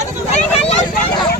哎，他拉屎。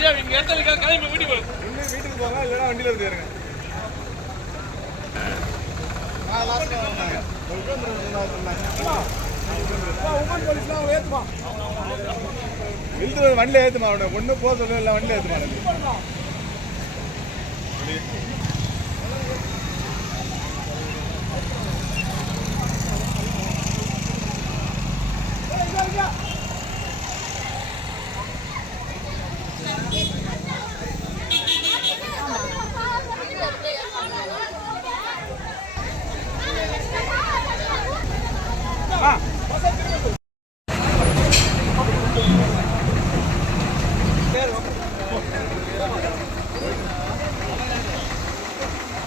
இங்க இடத்துல கிளம்பி வீட்டுக்கு ஒண்ணு வீட்டுக்கு போங்க இல்லைன்னா வண்டியில இருந்து ஏறுங்க. வண்டியில ஏத்துமா அவனை? ஒண்ணு போக சொல்ல இல்ல வண்டியில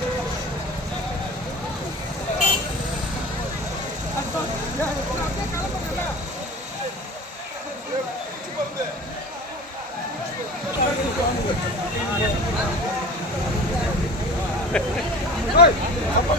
ஏத்துமா ஏதுப்பா